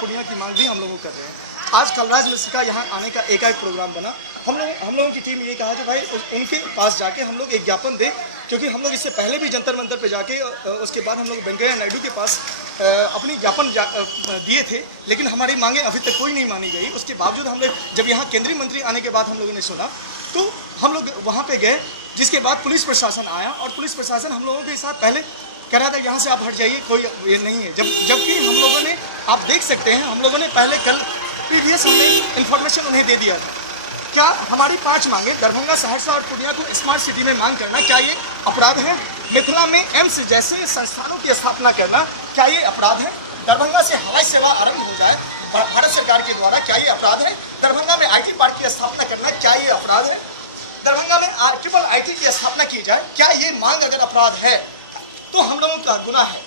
पूर्णिया की मांग भी हम लोग कर रहे हैं। आज कलराज मिश्र का यहाँ आने का एकाएक प्रोग्राम बना। हम लोगों की टीम ये कहा कि भाई उनके पास जाके हम लोग एक ज्ञापन दें, क्योंकि हम लोग इससे पहले भी जंतर मंतर पे जाके उसके बाद हम लोग वेंकैया नायडू के पास अपनी ज्ञापन दिए थे, लेकिन हमारी मांगें अभी तक कोई नहीं मानी गई। उसके बावजूद हम लोग जब यहाँ केंद्रीय मंत्री आने के बाद हम लोगों ने सुना तो हम लोग वहाँ पे गए, जिसके बाद पुलिस प्रशासन आया और पुलिस प्रशासन हम लोगों के साथ पहले कह रहा था यहाँ से आप हट जाइए, कोई ये नहीं है। जबकि हम लोगों ने, आप देख सकते हैं, हम लोगों ने पहले कल प्रीवियस हमने इन्फॉर्मेशन उन्हें दे दिया था। क्या हमारी 5 मांगे दरभंगा, सहरसा और पूर्णिया को स्मार्ट सिटी में मांग करना, क्या ये अपराध है? मिथिला में एम्स जैसे संस्थानों की स्थापना करना, क्या ये अपराध है? दरभंगा से हवाई सेवा आरंभ हो जाए भारत सरकार के द्वारा, क्या ये अपराध है? दरभंगा में IT पार्क की स्थापना करना, क्या ये अपराध है? दरभंगा में ट्रिपल IT की स्थापना की जाए, क्या ये मांग अगर अपराध है तो हम लोगों का गुनाह है?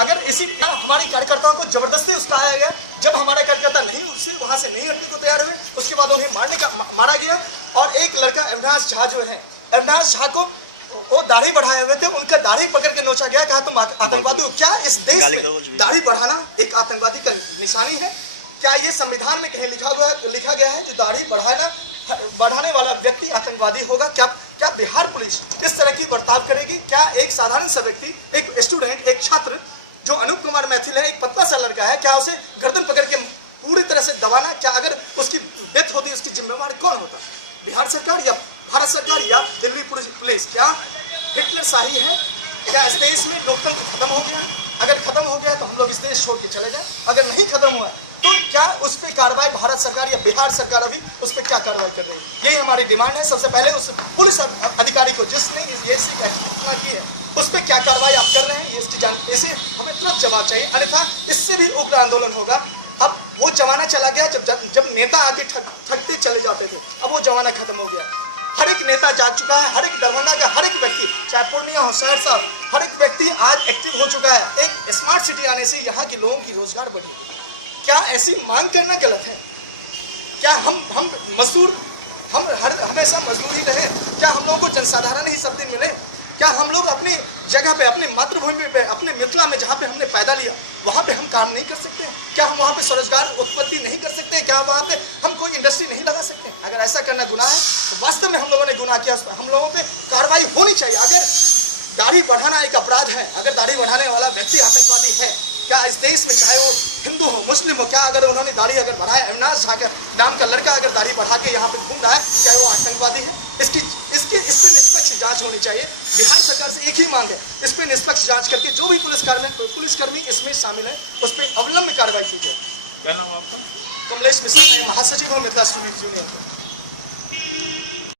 अगर इसी हमारे कार्यकर्ताओं को जबरदस्ती उस्काया गया, जब हमारे कार्यकर्ता नहीं उससे वहां से नहीं हटने को तैयार हुए, उसके बाद उन्हें मारा गया। और एक लड़का अविनाश झा जो है, अविनाश झा को वो दाढ़ी बढ़ाए हुए थे, उनका दाढ़ी पकड़ के नोचा गया, कहा तुम आतंकवादी हो। क्या इस देश में दाढ़ी बढ़ाना एक आतंकवादी का निशानी है? क्या ये संविधान में कहीं लिखा गया है कि दाढ़ी बढ़ाने वाला व्यक्ति आतंकवादी होगा? क्या बिहार पुलिस इस तरह की बर्ताव करेगी? क्या एक साधारण सा व्यक्ति, एक स्टूडेंट, एक छात्र जो अनूप कुमार मैथिल है, एक पतला सा लड़का है, क्या उसे गर्दन पकड़ के पूरी तरह से दबाना, क्या अगर उसकी डेथ होती उसकी जिम्मेवार कौन होता? बिहार सरकार या भारत सरकार या दिल्ली पुलिस? क्या हिटलर शाही है? क्या इस देश में लोकतंत्र खत्म हो गया? अगर खत्म हो गया तो हम लोग इस देश छोड़ के चले जाएं। अगर नहीं खत्म हुआ तो क्या उस पर कार्रवाई भारत सरकार या बिहार सरकार अभी उस पर क्या कार्रवाई कर रही है? यही हमारी डिमांड है। सबसे पहले उस पुलिस अधिकारी को जिसने ये घटना की है उस पर क्या कार्रवाई आप कर रहे हैं, इसे हमें तुरंत जवाब चाहिए, अन्यथा इससे भी उग्र आंदोलन होगा। अब वो जमाना चला गया जब नेता आके ठगते चले जाते थे, अब वो जमाना खत्म हो गया। हर एक नेता जाग चुका है, हर एक दरभंगा का हर एक व्यक्ति, चाहे पूर्णिया हो, सहरसा, हर एक व्यक्ति आज एक्टिव हो चुका है। एक स्मार्ट सिटी आने से यहाँ के लोगों की रोजगार बढ़ेगी। क्या ऐसी मांग करना गलत है? क्या हम मजदूर, हम हमेशा मजदूर ही रहे? क्या हम लोगों को जनसाधारण ही सब दिन मिले? क्या हम लोग अपनी जगह पे, अपनी मातृभूमि पे, अपने मिथिला में जहाँ पे हमने पैदा लिया वहाँ पे हम काम नहीं कर सकते? क्या हम वहाँ पे स्वरोजगार उत्पत्ति नहीं कर सकते? क्या वहाँ पे हम कोई इंडस्ट्री नहीं लगा सकते? अगर ऐसा करना गुनाह है तो वास्तव में हम लोगों ने गुनाह किया, हम लोगों पे कार्रवाई होनी चाहिए। अगर दाढ़ी बढ़ाना एक अपराध है, अगर दाढ़ी बढ़ाने वाला व्यक्ति आतंकवादी है, क्या इस देश में चाहे वो हिंदू हो, मुस्लिम हो, क्या अगर उन्होंने दाढ़ी अगर बढ़ाया, अविनाश झा नाम का लड़का अगर दाढ़ी बढ़ा के यहाँ पे घूम रहा है, क्या वो आतंकवादी है? इस पर निष्पक्ष जांच होनी चाहिए। बिहार सरकार से एक ही मांग है, इस पर निष्पक्ष जांच करके जो भी पुलिसकर्मी इसमें शामिल है उस पर अवलंब कार्रवाई की जाए। क्या नाम आपका? कमलेश मिश्रा, महासचिव हूँ मिथिला स्टूडेंट यूनियन का।